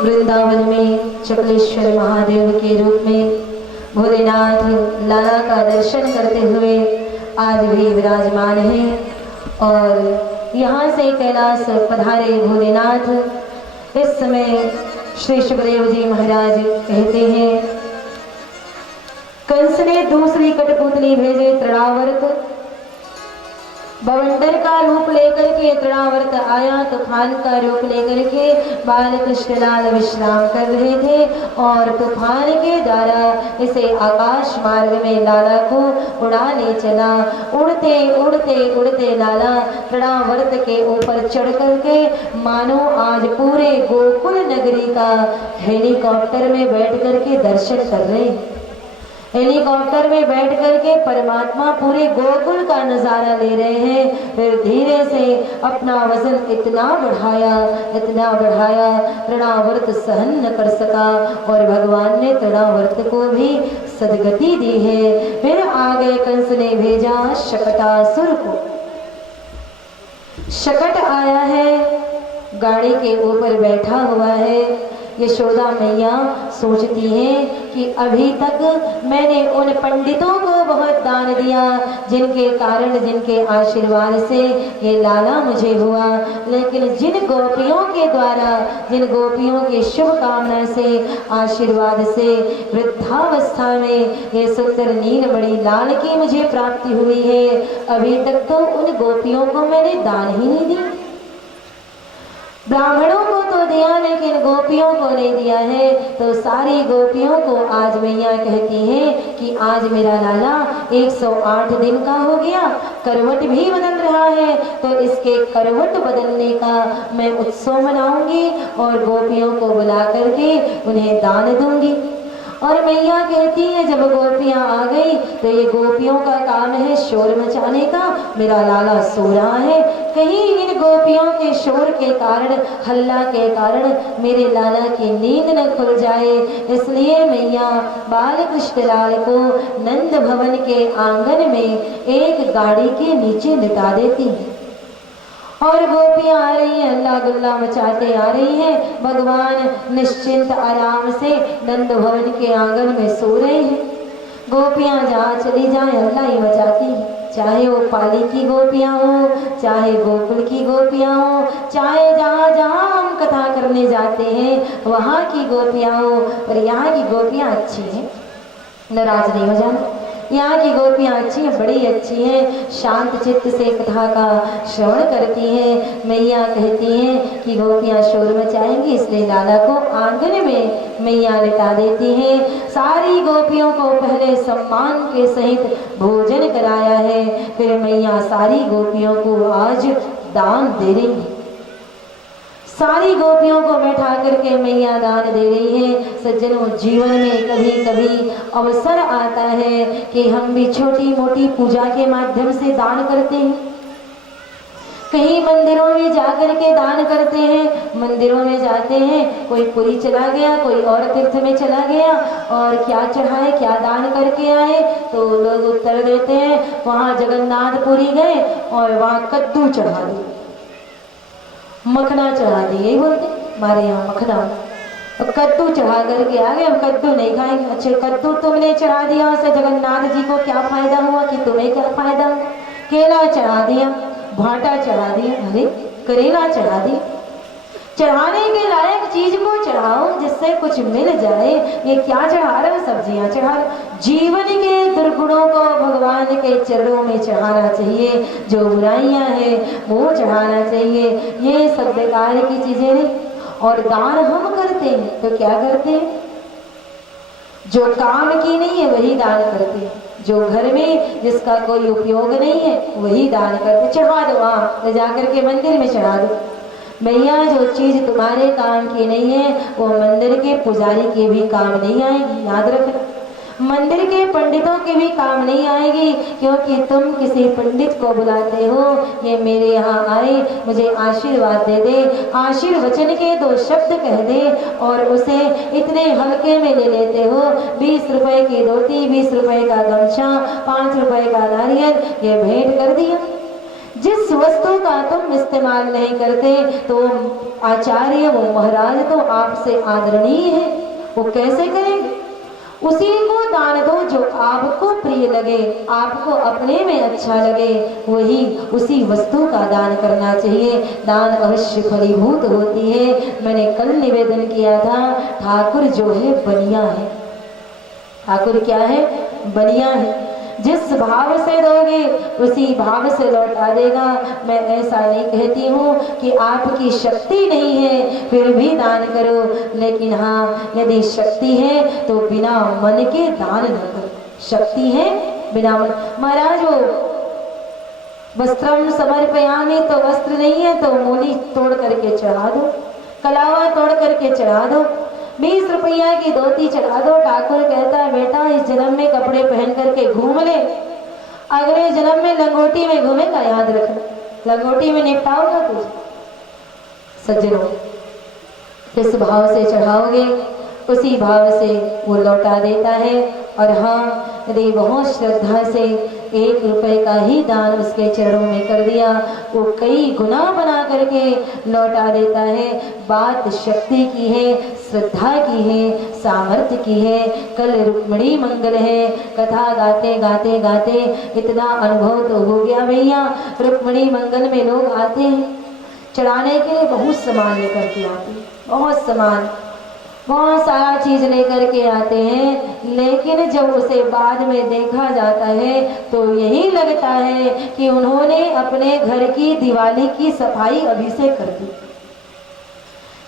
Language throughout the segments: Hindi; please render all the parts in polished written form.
वृंदावन में चकलेश्वर महादेव के रूप में भोलेनाथ लाला का दर्शन करते हुए आज भी विराजमान हैं। और यहाँ से कैलाश पधारे भोलेनाथ। इस समय श्री सुखदेव जी महाराज कहते हैं, कंस ने दूसरी कठपुतली भेजे तृणावर्त, बवंडर का रूप लेकर के तृणावर्त आया, तूफान का रूप लेकर के बाल कृष्णलाल विश्राम कर रहे थे और तूफान के द्वारा इसे आकाश मार्ग में लाला को उड़ाने चला। उड़ते उड़ते उड़ते लाला तृणावर्त के ऊपर चढ़ करके मानो आज पूरे गोकुल नगरी का हेलीकॉप्टर में बैठ करके दर्शन कर रहे। हेलीकॉप्टर में बैठ करके परमात्मा पूरे गोकुल का नजारा ले रहे हैं। फिर धीरे से अपना वजन इतना बढ़ाया तृणावर्त सहन न कर सका और भगवान ने तृणावर्त को भी सदगति दी है। फिर आगे कंस ने भेजा शकटासुर को। शकट आया है, गाड़ी के ऊपर बैठा हुआ है। यशोदा मैया सोचती हैं कि अभी तक मैंने उन पंडितों को बहुत दान दिया जिनके कारण, जिनके आशीर्वाद से ये लाला मुझे हुआ, लेकिन जिन गोपियों के द्वारा, जिन गोपियों की शुभकामना से, आशीर्वाद से वृद्धावस्था में ये सुंदर नीलमणि लाल की मुझे प्राप्ति हुई है, अभी तक तो उन गोपियों को मैंने दान ही नहीं दिया। ब्राह्मणों को तो दिया लेकिन गोपियों को नहीं दिया है। तो सारी गोपियों को आज मैया कहती हैं कि आज मेरा लाला 108 दिन का हो गया, करवट भी बदल रहा है, तो इसके करवट बदलने का मैं उत्सव मनाऊंगी और गोपियों को बुला करके उन्हें दान दूंगी। और मैया कहती है जब गोपियां आ गई तो ये गोपियों का काम है शोर मचाने का। मेरा लाला सो रहा है, कहीं इन गोपियों के शोर के कारण, हल्ला के कारण मेरे लाला की नींद न खुल जाए, इसलिए मैया बाल कृष्णलाल को नंद भवन के आंगन में एक गाड़ी के नीचे लिटा देती है। और गोपियां आ रही हैं, अल्लाह गुल्ला मचाते आ रही हैं। भगवान निश्चिंत आराम से नंद भवन के आंगन में सो रहे हैं। गोपियां जहाँ चली जाएं अल्लाह ही मचाती हैं, चाहे वो पाली की गोपियां हो, चाहे गोकुल की गोपियां हो, चाहे जहाँ जहाँ हम कथा करने जाते हैं वहाँ की गोपियां हो। पर यहाँ की गोपियां अच्छी हैं, नाराज नहीं हो जाना। यहाँ की गोपियाँ अच्छी हैं, बड़ी अच्छी हैं, शांत चित्त से कथा का श्रवण करती हैं। मैया कहती हैं कि गोपियाँ शोर मचाएंगी, इसलिए लाला को आंगन में मैया लिटा देती हैं। सारी गोपियों को पहले सम्मान के सहित भोजन कराया है, फिर मैया सारी गोपियों को आज दान दे रही है। सारी गोपियों को बैठा करके मैया दान दे रही है। सज्जनों, जीवन में कभी कभी अवसर आता है कि हम भी छोटी मोटी पूजा के माध्यम से दान करते हैं। कहीं मंदिरों में जाकर के दान करते हैं, मंदिरों में जाते हैं, कोई पुरी चला गया, कोई और तीर्थ में चला गया और क्या चढ़ाए, क्या दान करके आए, तो लोग उत्तर देते हैं वहाँ जगन्नाथपुरी गए और वहाँ कद्दू चढ़ा दिए, मखना चढ़ा दी, यही बोलते हमारे यहाँ मखना। कद्दू चढ़ा करके आ गए, हम कद्दू नहीं खाएंगे। अच्छे कद्दू तुमने चढ़ा दिया, उससे जगन्नाथ जी को क्या फायदा हुआ कि तुम्हें क्या फायदा हुआ? केला चढ़ा दिया, भाटा चढ़ा दिया, अरे करेला चढ़ा दिया। चढ़ाने के लायक चीज को चढ़ाओ जिससे कुछ मिल जाए। ये क्या चढ़ा रहे हो? सब्जियां चढ़ा रहे। जीवन के दुर्गुणों को भगवान के चरणों में चढ़ाना चाहिए, जो बुराइयां हैं वो चढ़ाना चाहिए। ये सब बेकार की चीजें नहीं। और दान हम करते हैं तो क्या करते हैं? जो काम की नहीं है वही दान करते हैं, जो घर में जिसका कोई उपयोग नहीं है वही दान करते। चढ़ा दो, वहाँ ले जाकर के मंदिर में चढ़ा दो। भैया जो चीज तुम्हारे काम की नहीं है वो मंदिर के पुजारी के भी काम नहीं आएगी, याद रखना। मंदिर के पंडितों के भी काम नहीं आएगी, क्योंकि तुम किसी पंडित को बुलाते हो, ये मेरे यहाँ आए, मुझे आशीर्वाद दे दे, आशीर्वचन के 2 शब्द कह दे और उसे इतने हल्के में ले लेते हो। 20 रुपए की धोती, 20 रुपए का गमछा, 5 रुपए का नारियल, ये भेंट कर दिया। जिस वस्तु का तुम इस्तेमाल नहीं करते तो आचार्य वो महाराज तो आपसे आदरणीय है, वो कैसे करेंगे? उसी को दान दो जो आपको प्रिय लगे, आपको अपने में अच्छा लगे, वही उसी वस्तु का दान करना चाहिए। दान अवश्य फलीभूत होती है। मैंने कल निवेदन किया था, ठाकुर जो है बनिया है। ठाकुर क्या है? बनिया है। जिस भाव से दोगे उसी भाव से लौटा देगा। मैं ऐसा नहीं कहती हूँ कि आपकी शक्ति नहीं है फिर भी दान करो, लेकिन हाँ यदि शक्ति है तो बिना मन के दान न करो। शक्ति है बिना मन। महाराज वो वस्त्रम समर्पयामि, तो वस्त्र नहीं है तो मूली तोड़ करके चढ़ा दो, कलावा तोड़ करके चढ़ा दो, 20 रुपया की धोती चढ़ा दो। ठाकुर कहता है बेटा इस जन्म में कपड़े पहन करके घूम ले, अगले जन्म में लंगोटी में घूमेगा, याद रखना लंगोटी में निपटाओगा तुझे। सज्जनों, जिस भाव से चढ़ाओगे उसी भाव से वो लौटा देता है। और हाँ यदि बहुत श्रद्धा से 1 रुपए का ही दान उसके चरणों में कर दिया, वो कई गुना बना करके लौटा देता है। बात शक्ति की है, श्रद्धा की है, सामर्थ्य की है। कल रुक्मिणी मंगल है, कथा गाते गाते गाते इतना अनुभव तो हो गया भैया। रुक्मिणी मंगल में लोग आते हैं चढ़ाने के लिए, बहुत सामान लेकर के आते हैं, बहुत सामान, बहुत सारा चीज लेकर के आते हैं, लेकिन जब उसे बाद में देखा जाता है तो यही लगता है कि उन्होंने अपने घर की दिवाली की सफाई अभी से कर दी,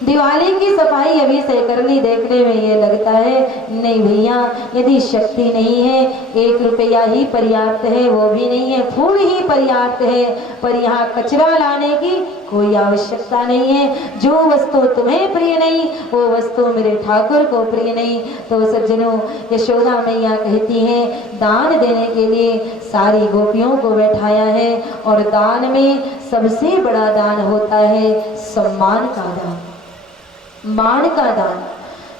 दिवाली की सफाई अभी से कर ली। देखने में ये लगता है नहीं भैया, यदि शक्ति नहीं है 1 रुपया ही पर्याप्त है, वो भी नहीं है, फूल ही पर्याप्त है, पर यहाँ कचरा लाने की कोई आवश्यकता नहीं है। जो वस्तु तुम्हें प्रिय नहीं वो वस्तु मेरे ठाकुर को प्रिय नहीं। तो सज्जनों, यशोदा मैया कहती हैं दान देने के लिए सारी गोपियों को बैठाया है, और दान में सबसे बड़ा दान होता है सम्मान का दान, मान का दान।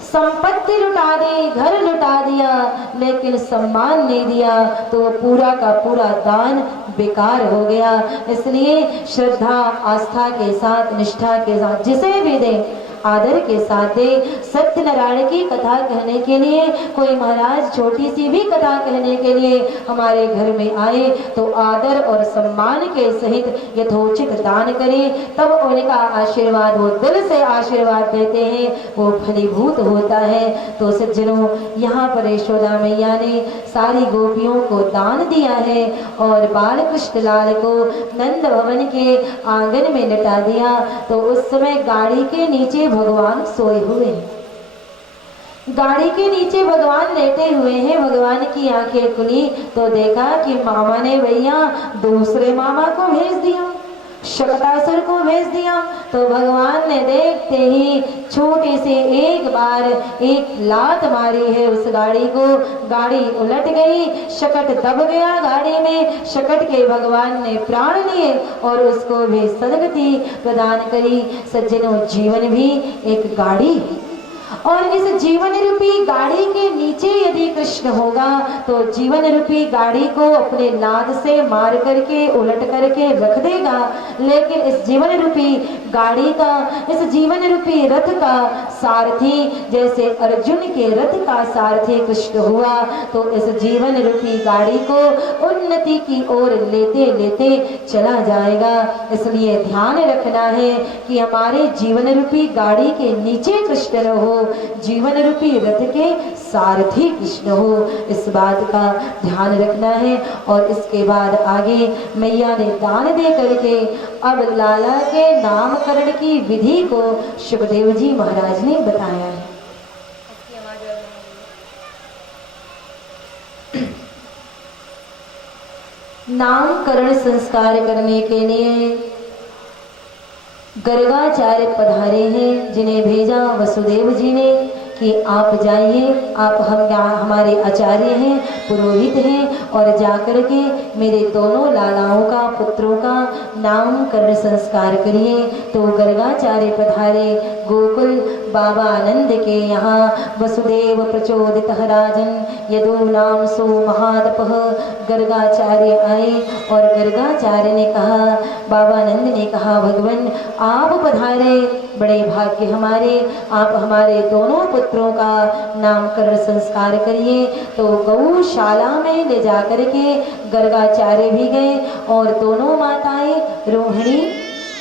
संपत्ति लुटा दी, घर लुटा दिया, लेकिन सम्मान नहीं दिया तो वो पूरा का पूरा दान बेकार हो गया। इसलिए श्रद्धा आस्था के साथ, निष्ठा के साथ जिसे भी दे आदर के साथ दे। सत्यनारायण की कथा कहने के लिए कोई महाराज छोटी सी भी कथा कहने के लिए हमारे घर में आए तो आदर और सम्मान के सहित यथोचित दान करें, तब उनका आशीर्वाद, वो दिल से आशीर्वाद देते हैं, वो फलीभूत होता है। तो सज्जनों, यहाँ पर यशोदा मैया ने सारी गोपियों को दान दिया है और बाल कृष्ण लाल को नंद भवन के आंगन में लिटा दिया। तो उस समय गाड़ी के नीचे भगवान सोए हुए हैं, गाड़ी के नीचे भगवान लेटे हुए हैं। भगवान की आंखें खुली तो देखा कि मामा ने भैया दूसरे मामा को भेज दिया, शकटासुर को भेज दिया। तो भगवान ने देखते ही छोटी सी एक बार एक लात मारी है उस गाड़ी को, गाड़ी उलट गई, शकट दब गया गाड़ी में, शकट के भगवान ने प्राण लिए और उसको भी सदगति प्रदान करी। सज्जनों, जीवन भी एक गाड़ी है और इस जीवन रूपी गाड़ी के नीचे यदि कृष्ण होगा तो जीवन रूपी गाड़ी को अपने लाद से मार करके उलट करके रख देगा। लेकिन इस जीवन रूपी गाड़ी का, इस जीवन रूपी रथ का सारथी जैसे अर्जुन के रथ का सारथी कृष्ण हुआ, तो इस जीवन रूपी गाड़ी को उन्नति की ओर लेते लेते चला जाएगा। इसलिए ध्यान रखना है कि हमारे जीवन रूपी गाड़ी के नीचे कृष्ण हो, जीवन रूपी रथ के सारथी कृष्ण हो, इस बात का ध्यान रखना है। और इसके बाद आगे मैया ने दान दे करके अब लाला के नामकरण की विधि को सुखदेव जी महाराज ने बताया है। नामकरण संस्कार करने के लिए गर्गाचार्य पधारे हैं, जिन्हें भेजा वसुदेव जी ने कि आप जाइए, आप हमारे आचार्य हैं, पुरोहित हैं, और जाकर के मेरे दोनों लालाओं का, पुत्रों का नामकरण संस्कार करिए। तो गर्गाचार्य पधारे, गोकुल बाबा आनंद के यहाँ वसुदेव प्रचोदित राजन यदु नाम सो महादपः गर्गाचार्य आए और गर्गाचार्य ने कहा, बाबा आनंद ने कहा, भगवान आप पधारे, बड़े भाग्य हमारे, आप हमारे दोनों पुत्रों का नामकरण संस्कार करिए। तो गौशाला में ले जा करके गर्गाचार्य भी गए और दोनों माताएं रोहिणी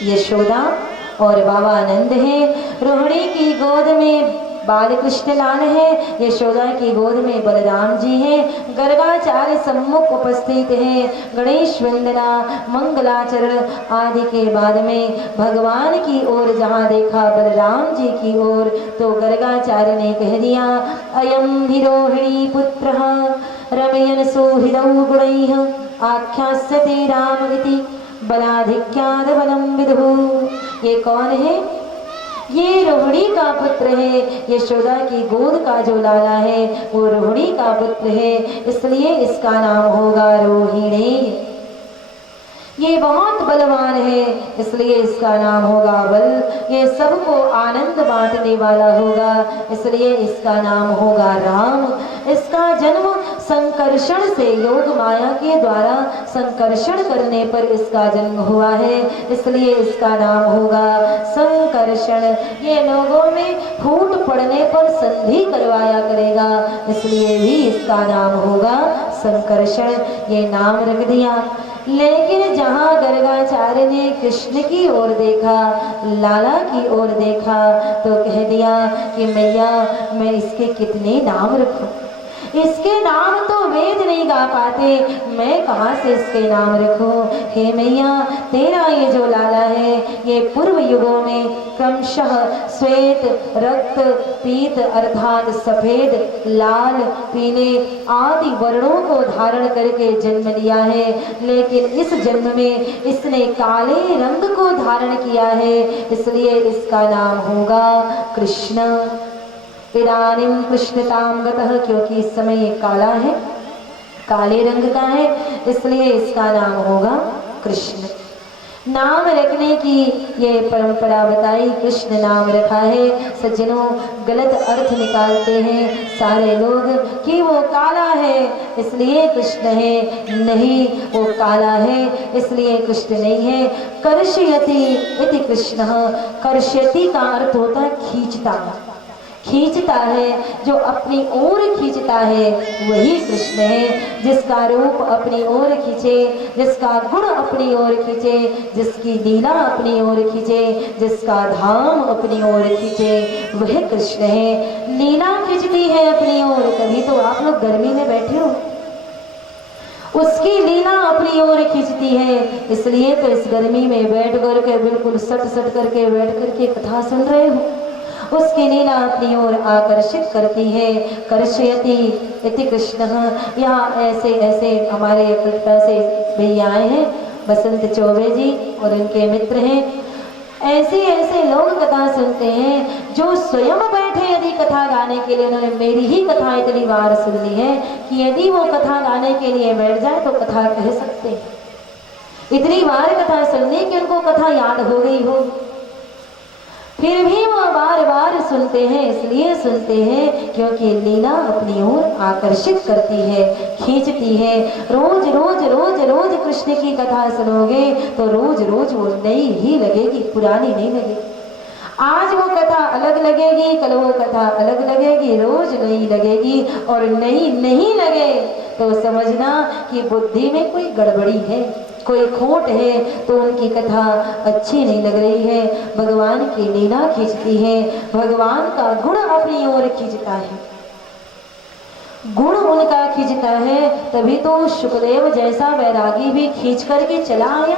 यशोदा और बाबा आनंद हैं। रोहिणी की गोद में बाल कृष्ण लाल है, यशोदा की गोद में बलराम जी हैं। गर्गाचार्य सम्मुख उपस्थित हैं। गणेश वंदना मंगलाचरण आदि के बाद में भगवान की ओर जहाँ देखा बलराम जी की ओर, तो गर्गाचार्य ने कह दिया, अयम हि रोहिणी पुत्रः रमयन सुहृदौ गुणैः आख्यास्यते राम इति बलाधिक्याद बलम विदुः। ये कौन है? ये रोहिणी का पुत्र है। यशोदा की गोद का जो लाला है वो रोहिणी का पुत्र है, इसलिए इसका नाम होगा रोहिणी। ये बहुत बलवान है, इसलिए इसका नाम होगा बल। ये सबको आनंद बांटने वाला होगा, इसलिए इसका नाम होगा राम। इसका जन्म संकर्षण से, योग माया के द्वारा संकर्षण करने पर इसका जन्म हुआ है, इसलिए इसका नाम होगा संकर्षण। ये लोगों में फूट पड़ने पर संधि करवाया करेगा, इसलिए भी इसका नाम होगा संकर्षण। ये नाम रख दिया। लेकिन जहाँ गर्गाचार्य ने कृष्ण की ओर देखा, लाला की ओर देखा, तो कह दिया कि मैया मैं इसके कितने नाम रखूं, इसके नाम तो वेद नहीं गा पाते, मैं कहाँ से इसके नाम रखूं। हे मैया तेरा ये जो लाला है ये पूर्व युगों में क्रमशः श्वेत रक्त पीत अर्थात सफेद लाल पीले आदि वर्णों को धारण करके जन्म लिया है, लेकिन इस जन्म में इसने काले रंग को धारण किया है, इसलिए इसका नाम होगा कृष्ण। इदानीं कृष्णतां गतः, क्योंकि इस समय ये काला है, काले रंग का है, इसलिए इसका नाम होगा कृष्ण। नाम रखने की ये परंपरा बताई, कृष्ण नाम रखा है। सज्जनों गलत अर्थ निकालते हैं सारे लोग कि वो काला है इसलिए कृष्ण है, नहीं वो काला है इसलिए कृष्ण नहीं है। कर्षयति इति कृष्णः, कर्षयति का अर्थ होता है खींचता, खींचता है, जो अपनी ओर खींचता है वही कृष्ण है। जिसका रूप अपनी ओर खींचे, जिसका गुण अपनी ओर खींचे, जिसकी लीला अपनी ओर खींचे, जिसका धाम अपनी ओर खींचे वह कृष्ण है। लीला खींचती है अपनी ओर, तभी तो आप लोग गर्मी में बैठे हो, उसकी लीला अपनी ओर खींचती है, इसलिए तो इस गर्मी में बैठ करके बिल्कुल सट सट करके बैठ करके कथा सुन रहे हो। उसकी लीला अपनी ओर आकर्षित करती है। कर्षयति इति कृष्णः। यहाँ ऐसे ऐसे हमारे कलकत्ता से भैया आए हैं, बसंत चौबे जी और उनके मित्र हैं। ऐसे ऐसे लोग कथा सुनते हैं जो स्वयं बैठे यदि कथा गाने के लिए, उन्होंने मेरी ही कथा इतनी बार सुन ली है कि यदि वो कथा गाने के लिए बैठ जाए तो कथा कह सकते हैं। इतनी बार कथा सुनने की उनको कथा याद हो गई हो, फिर भी वो बार बार सुनते हैं। इसलिए सुनते हैं क्योंकि लीला अपनी ओर आकर्षित करती है, खींचती है। रोज रोज रोज रोज कृष्ण की कथा सुनोगे तो रोज रोज वो नई ही लगेगी, पुरानी नहीं लगेगी। आज वो कथा अलग लगेगी, कल वो कथा अलग लगेगी, रोज नई लगेगी। और नई नहीं लगे तो समझना कि बुद्धि में कोई गड़बड़ी है, कोई खोट है, तो उनकी कथा अच्छी नहीं लग रही है। भगवान की लीला खींचती है, भगवान का गुण अपनी ओर खींचता है, गुण उनका खींचता है। तभी तो शुकदेव जैसा वैरागी भी खींच करके चला आया,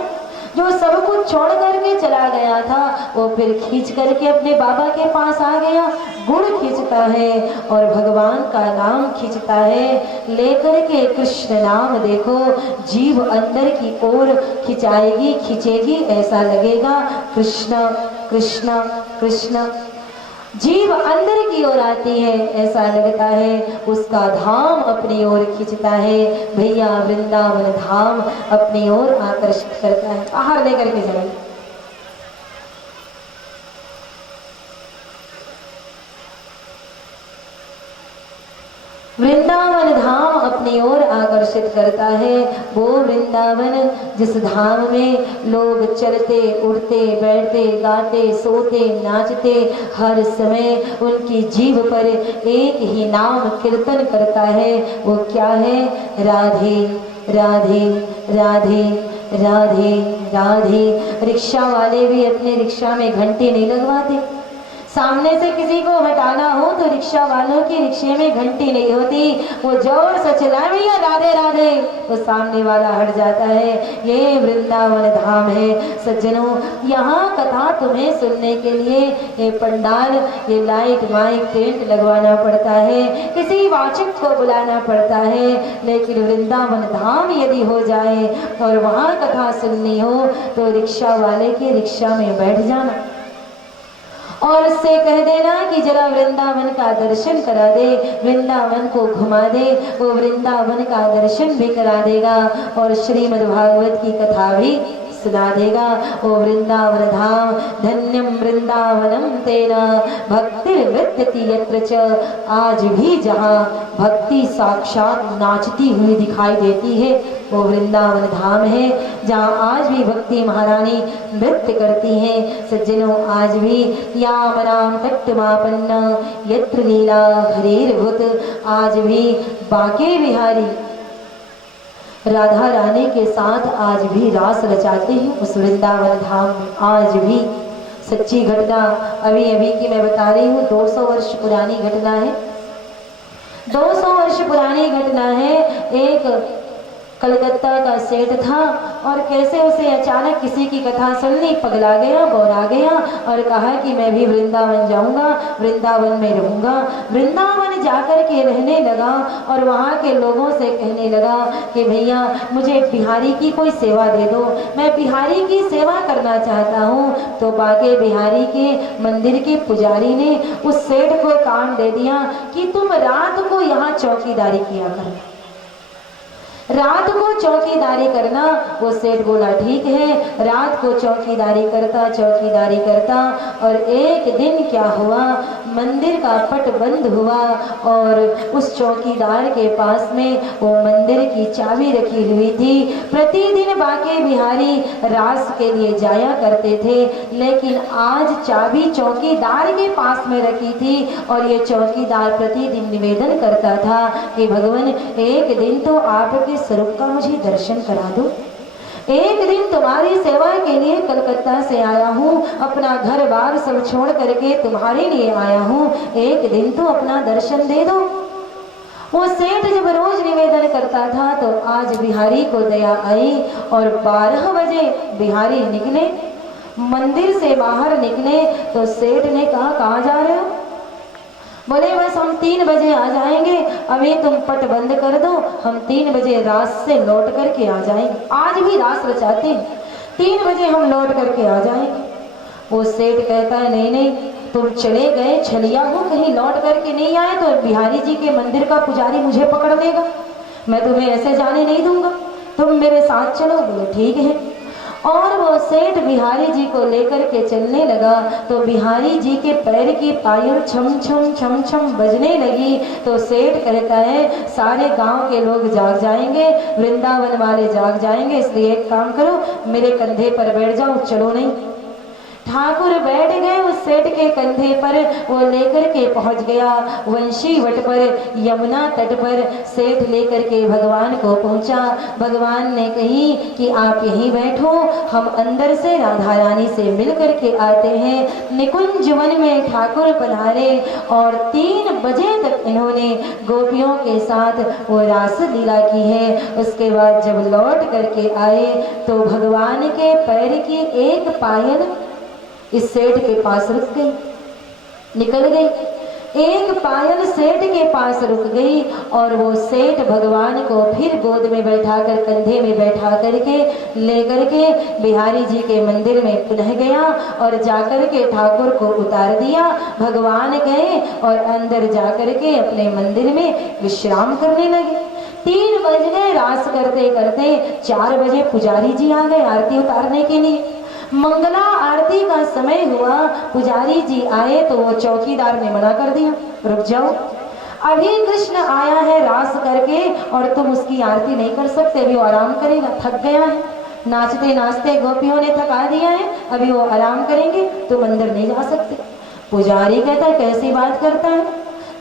जो सब कुछ छोड़ करके चला गया था वो फिर खींच करके अपने बाबा के पास आ गया। गुण खींचता है और भगवान का नाम खींचता है। लेकर के कृष्ण नाम देखो, जीव अंदर की ओर खिंचाएगी, खींचेगी, ऐसा लगेगा कृष्ण कृष्ण कृष्ण। जीव अंदर की ओर आती है, ऐसा लगता है उसका धाम अपनी ओर खींचता है। भैया वृंदावन धाम अपनी ओर आकर्षित करता है। बाहर लेकर के जाइए। वृंदावन धाम अपनी ओर आकर्षित करता है। वो वृंदावन जिस धाम में लोग चलते उठते बैठते गाते सोते नाचते, हर समय उनकी जीभ पर एक ही नाम कीर्तन करता है, वो क्या है? राधे राधे राधे राधे राधे। रिक्शा वाले भी अपने रिक्शा में घंटी नहीं लगवाते। सामने से किसी को हटाना हो तो रिक्शा वालों की रिक्शे में घंटी नहीं होती, वो जोर से चिल्लाए भैया राधे राधे, वो सामने वाला हट जाता है। ये वृंदावन धाम है सज्जनों। यहाँ कथा तुम्हें सुनने के लिए ये पंडाल, ये लाइट माइक टेंट लगवाना पड़ता है, किसी वाचक को बुलाना पड़ता है, लेकिन वृंदावन धाम यदि हो जाए और वहाँ कथा सुननी हो तो रिक्शा वाले के रिक्शा में बैठ जाना और उससे कह देना कि जरा वृंदावन का दर्शन करा दे, वृंदावन को घुमा दे, वो वृंदावन का दर्शन भी करा देगा और श्रीमद् भागवत की कथा भी सुना देगा। ओ वृंदावन धाम धन्यम वृंदावनम तेना भक्तिर्वृत्यति यत्र च। आज भी जहाँ भक्ति साक्षात नाचती हुई दिखाई देती है वो वृंदावन धाम है, जहाँ आज भी भक्ति महारानी नृत्य करती हैं। सज्जनों आज भी यामनाम तट्टमापन्न यत्र लीला हरेर्भुत, आज भी बाके बिहारी राधा रानी के साथ आज भी रास रचाते हैं उस वृंदावन धाम में। आज भी सच्ची घटना अभी अभी की मैं बता रही हूँ, 200 वर्ष पुरानी घटना है। 200 वर्ष पुरानी घटना है। एक कलकत्ता का सेठ था और कैसे उसे अचानक किसी की कथा सुननी, पगला गया, बौरा गया और कहा कि मैं भी वृंदावन जाऊंगा, वृंदावन में रहूंगा। वृंदावन जाकर के रहने लगा और वहाँ के लोगों से कहने लगा कि भैया मुझे बिहारी की कोई सेवा दे दो, मैं बिहारी की सेवा करना चाहता हूँ। तो बाके बिहारी के मंदिर के पुजारी ने उस सेठ को काम दे दिया कि तुम रात को यहाँ चौकीदारी किया करो, रात को चौकीदारी करना। वो सेठ बोला ठीक है। रात को चौकीदारी करता और एक दिन क्या हुआ, मंदिर का पट बंद हुआ और उस चौकीदार के पास में वो मंदिर की चाबी रखी हुई थी। प्रतिदिन बाके बिहारी रास के लिए जाया करते थे, लेकिन आज चाबी चौकीदार के पास में रखी थी और ये चौकीदार प्रतिदिन निवेदन करता था कि भगवान एक दिन तो आपके स्वरूप का मुझे दर्शन करा दो, एक दिन तुम्हारी सेवा के लिए कलकत्ता से आया हूँ, अपना घर बार सब छोड़ करके तुम्हारे लिए आया हूँ, एक दिन तो अपना दर्शन दे दो। वो सेठ जब रोज निवेदन करता था तो आज बिहारी को दया आई और 12 बजे बिहारी निकले, मंदिर से बाहर निकले तो सेठ ने कहा कहाँ जा रहे हो? बोले बस हम 3 बजे आ जाएंगे, अभी तुम पट बंद कर दो, हम 3 बजे रात से लौट करके आ जाएंगे। आज भी रात रचाते हैं, 3 बजे हम लौट करके आ जाएंगे। वो सेठ कहता है नहीं नहीं, तुम चले गए छलिया हो, कहीं लौट करके नहीं आए तो बिहारी जी के मंदिर का पुजारी मुझे पकड़ लेगा, मैं तुम्हें ऐसे जाने नहीं दूंगा, तुम मेरे साथ चलो। बोले ठीक है। और वो सेठ बिहारी जी को लेकर के चलने लगा तो बिहारी जी के पैर की पायल छम छम छम छम बजने लगी। तो सेठ कहता है सारे गांव के लोग जाग जाएंगे, वृंदावन वाले जाग जाएंगे, इसलिए एक काम करो मेरे कंधे पर बैठ जाओ, चलो नहीं। ठाकुर बैठ गए उस सेठ के कंधे पर, वो लेकर के पहुंच गया वंशी वट पर, यमुना तट पर। सेठ लेकर के भगवान को पहुंचा। भगवान ने कही कि आप यहीं बैठो, हम अंदर से राधा रानी से मिल करके आते हैं। निकुंज वन में ठाकुर पधारे और 3 बजे तक इन्होंने गोपियों के साथ वो रास लीला की है। उसके बाद जब लौट करके आए तो भगवान के पैर की एक पायल इस सेठ के पास रुक गई, निकल गई। एक पायल सेठ के पास रुक गई और वो सेठ भगवान को फिर गोद में बैठाकर, कंधे में बैठा करके लेकर के बिहारी जी के मंदिर में पुनः गया और जाकर के ठाकुर को उतार दिया। भगवान गए और अंदर जाकर के अपने मंदिर में विश्राम करने लगे। 3 बज गए, रास करते करते 4 बजे पुजारी जी आ गए आरती उतारने के लिए। मंगला आरती का समय हुआ, पुजारी जी आए तो वो चौकीदार ने मना कर दिया, रुक जाओ, अभी कृष्ण आया है रास करके और तुम उसकी आरती नहीं कर सकते, अभी वो आराम करेगा, थक गया है, नाचते नाचते गोपियों ने थका दिया है, अभी वो आराम करेंगे, तुम अंदर नहीं जा सकते। पुजारी कहता है कैसी बात करता है,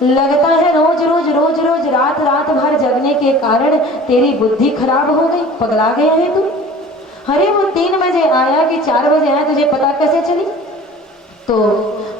लगता है रोज रोज रात रात भर जगने के कारण तेरी बुद्धि खराब हो गई, पगला गया है तू। अरे वो 3 बजे आया कि 4 बजे आया, तुझे पता कैसे चली? तो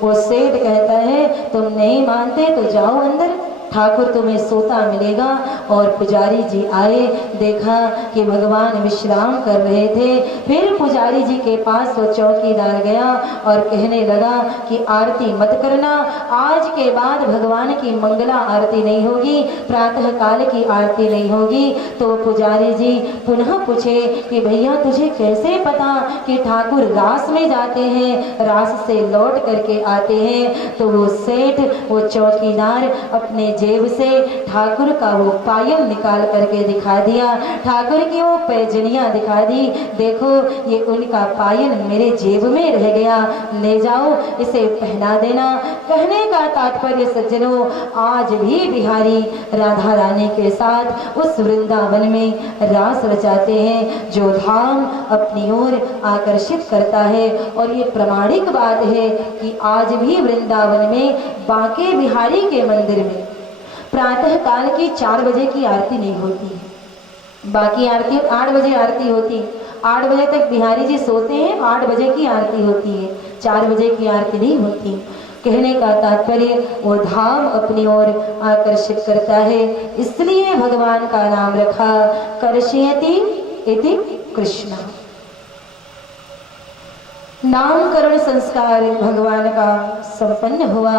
वो सेठ कहता है तुम नहीं मानते तो जाओ अंदर, ठाकुर तुम्हें सोता मिलेगा। और पुजारी जी आए, देखा कि भगवान विश्राम कर रहे थे। फिर पुजारी जी के पास वो चौकीदार गया और कहने लगा कि आरती मत करना, आज के बाद भगवान की मंगला आरती नहीं होगी, प्रातः काल की आरती नहीं होगी। तो पुजारी जी पुनः पूछे कि भैया तुझे कैसे पता कि ठाकुर रास में जाते हैं, रास से लौट करके आते हैं? तो वो सेठ, वो चौकीदार अपने जेब से ठाकुर का वो पायल निकाल करके दिखा दिया, ठाकुर की वो पैजनियां दिखा दी, देखो ये उनका पायल मेरे जेब में रह गया, ले जाओ इसे पहना देना। कहने का तात्पर्य सज्जनों, आज भी बिहारी राधा रानी के साथ उस वृंदावन में रास रचाते हैं जो धाम अपनी ओर आकर्षित करता है। और ये प्रमाणिक बात है कि आज भी वृंदावन में बांके बिहारी के मंदिर में प्रातः काल की 4 बजे की आरती नहीं होती है, बाकी आरती 8 बजे आरती होती, 8 बजे तक बिहारी जी सोते हैं, 8 बजे की आरती होती है, 4 बजे की आरती नहीं होती। कहने का तात्पर्य वो धाम अपनी ओर आकर्षित करता है, इसलिए भगवान का नाम रखा कर्षयति इति कृष्ण। नामकरण संस्कार भगवान का संपन्न हुआ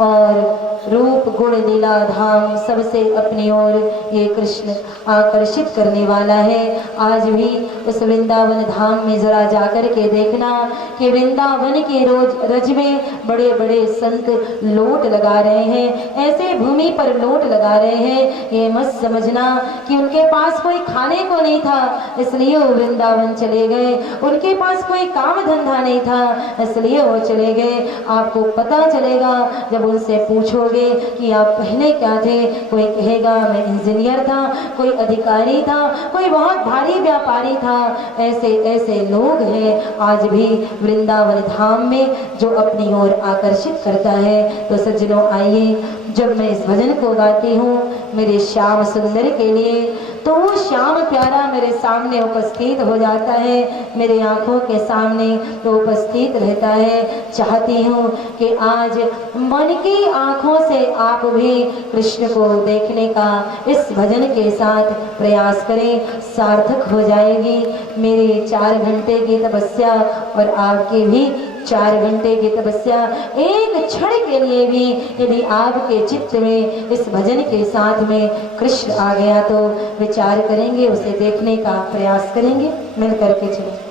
और रूप गुण लीला धाम सबसे अपनी ओर ये कृष्ण आकर्षित करने वाला है। आज भी उस वृंदावन धाम में जरा जाकर के देखना कि वृंदावन के रोज रज में बड़े बड़े संत लोट लगा रहे हैं, ऐसे भूमि पर लोट लगा रहे हैं, ये मत समझना कि उनके पास कोई खाने को नहीं था इसलिए वो वृंदावन चले गए, उनके पास कोई काम धंधा नहीं था इसलिए वो चले गए। आपको पता चलेगा जब उनसे पूछोगे कि आप पहले क्या थे, कोई कहेगा मैं इंजीनियर था, कोई अधिकारी था, कोई बहुत भारी व्यापारी था। ऐसे ऐसे लोग हैं आज भी वृंदावन धाम में जो अपनी ओर आकर्षित करता है। तो सज्जनों आइए, जब मैं इस भजन को गाती हूँ मेरे श्याम सुंदर के लिए, तो वो श्याम प्यारा मेरे सामने उपस्थित हो जाता है, मेरे आंखों के सामने तो उपस्थित रहता है। चाहती हूँ कि आज मन की आंखों से आप भी कृष्ण को देखने का इस भजन के साथ प्रयास करें, सार्थक हो जाएगी मेरी 4 घंटे की तपस्या और आपकी भी 4 घंटे की तपस्या। एक क्षण के लिए भी यदि आपके चित्त में इस भजन के साथ में कृष्ण आ गया तो विचार करेंगे, उसे देखने का प्रयास करेंगे, मिल करके चलें।